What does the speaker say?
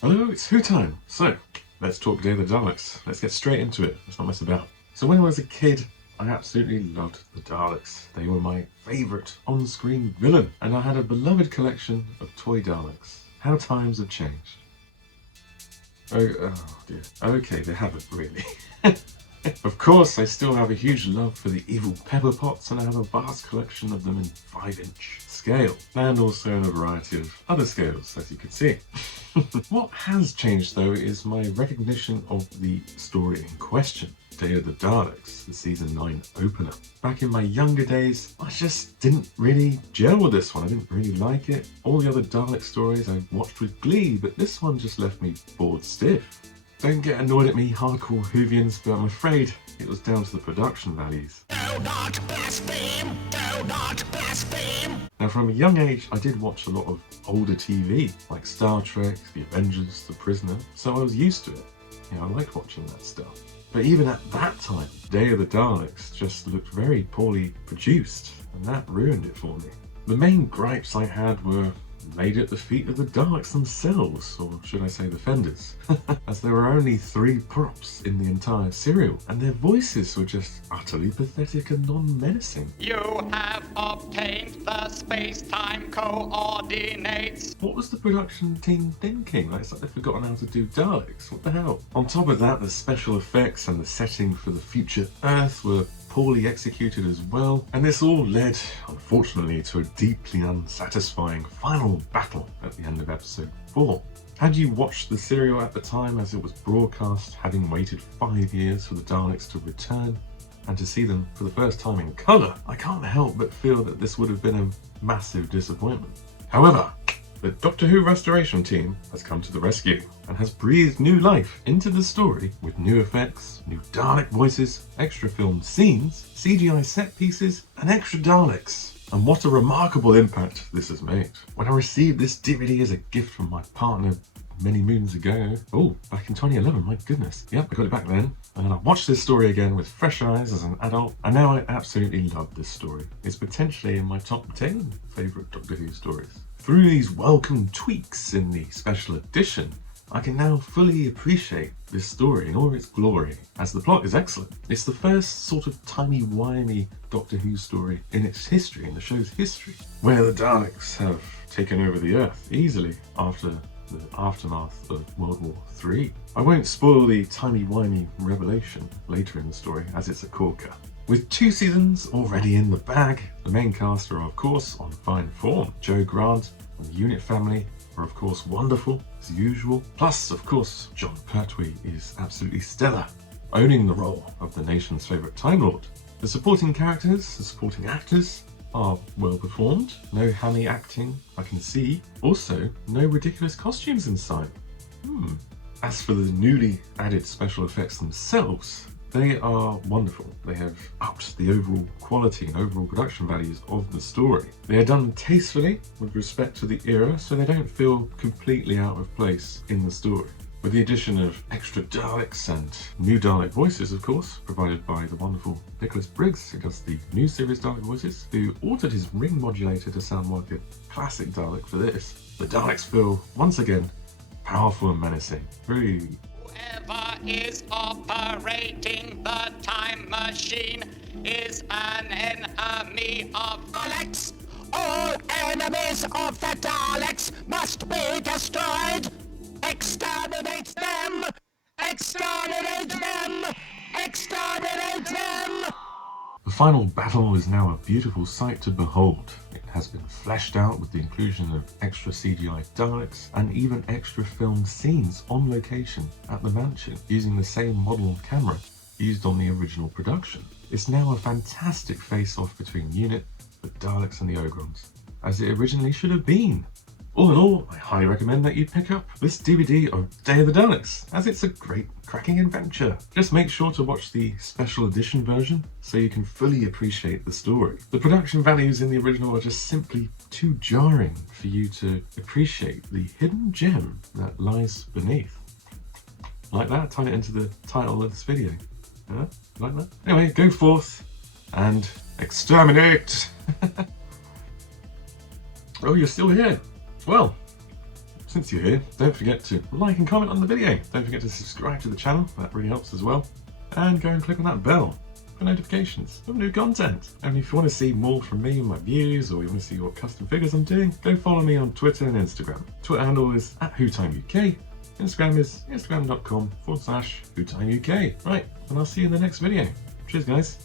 Hello, it's Who time. So, let's talk Day of the Daleks. Let's get straight into it. Let's not mess about. So when I was a kid, I absolutely loved the Daleks. They were my favourite on-screen villain, and I had a beloved collection of toy Daleks. How times have changed. Oh dear. Okay, they haven't really. Of course, I still have a huge love for the evil pepper pots, and I have a vast collection of them in 5-inch scale, and also in a variety of other scales, as you can see. What has changed though is my recognition of the story in question, Day of the Daleks, the season 9 opener. Back in my younger days, I just didn't really gel with this one. I didn't really like it. All the other Dalek stories I watched with glee, but this one just left me bored stiff. Don't get annoyed at me, hardcore Whovians, but I'm afraid it was down to the production values. Do not blaspheme! Do not blaspheme! Now, from a young age, I did watch a lot of older TV, like Star Trek, The Avengers, The Prisoner, so I was used to it. I liked watching that stuff. But even at that time, Day of the Daleks just looked very poorly produced, and that ruined it for me. The main gripes I had were laid at the feet of the Daleks themselves, or should I say the Fenders, as there were only 3 props in the entire serial, and their voices were just utterly pathetic and non-menacing. You have obtained the space-time coordinates. What was the production team thinking? It's like they've forgotten how to do Daleks. What the hell? On top of that, the special effects and the setting for the future Earth were poorly executed as well, and this all led, unfortunately, to a deeply unsatisfying final battle at the end of episode 4. Had you watched the serial at the time as it was broadcast, having waited 5 years for the Daleks to return, and to see them for the first time in colour, I can't help but feel that this would have been a massive disappointment. However, the Doctor Who restoration team has come to the rescue and has breathed new life into the story with new effects, new Dalek voices, extra filmed scenes, CGI set pieces, and extra Daleks. And what a remarkable impact this has made. When I received this DVD as a gift from my partner many moons ago, back in 2011, my goodness. Yep, I got it back then. And I watched this story again with fresh eyes as an adult, and now I absolutely love this story. It's potentially in my top 10 favourite Doctor Who stories. Through these welcome tweaks in the special edition, I can now fully appreciate this story in all its glory, as the plot is excellent. It's the first sort of timey-wimey Doctor Who story in its history, in the show's history, where the Daleks have taken over the Earth easily after the aftermath of World War III. I won't spoil the timey-wimey revelation later in the story, as it's a corker. With 2 seasons already in the bag, the main cast are of course on fine form. Joe Grant and the Unit family are of course wonderful, as usual. Plus, of course, John Pertwee is absolutely stellar, owning the role of the nation's favourite Time Lord. The supporting characters, the supporting actors, are well performed. No hammy acting I can see. Also, no ridiculous costumes in sight. As for the newly added special effects themselves, they are wonderful. They have upped the overall quality and overall production values of the story. They are done tastefully with respect to the era, so they don't feel completely out of place in the story. With the addition of extra Daleks and new Dalek voices, of course, provided by the wonderful Nicholas Briggs, who does the new series Dalek Voices, who altered his ring modulator to sound like a classic Dalek for this. The Daleks feel, once again, powerful and menacing. Very Whoever is operating the time machine is an enemy of Daleks. All enemies of the Daleks must be destroyed. Exterminate them! Exterminate them! Exterminate them! The final battle is now a beautiful sight to behold. It has been fleshed out with the inclusion of extra CGI Daleks and even extra filmed scenes on location at the mansion using the same model camera used on the original production. It's now a fantastic face-off between Unit, the Daleks and the Ogrons, as it originally should have been. All in all, I highly recommend that you pick up this DVD of Day of the Daleks, as it's a great, cracking adventure. Just make sure to watch the special edition version so you can fully appreciate the story. The production values in the original are just simply too jarring for you to appreciate the hidden gem that lies beneath. Like that? Tying it into the title of this video. Yeah? Like that? Anyway, go forth and exterminate! Oh, you're still here. Well, since you're here, don't forget to like and comment on the video. Don't forget to subscribe to the channel, that really helps as well. And go and click on that bell for notifications of new content. And if you want to see more from me and my views, or you want to see what custom figures I'm doing, go follow me on Twitter and Instagram. Twitter handle is @WhoTimeUK. Instagram is instagram.com/WhoTimeUK. Right, and I'll see you in the next video. Cheers, guys.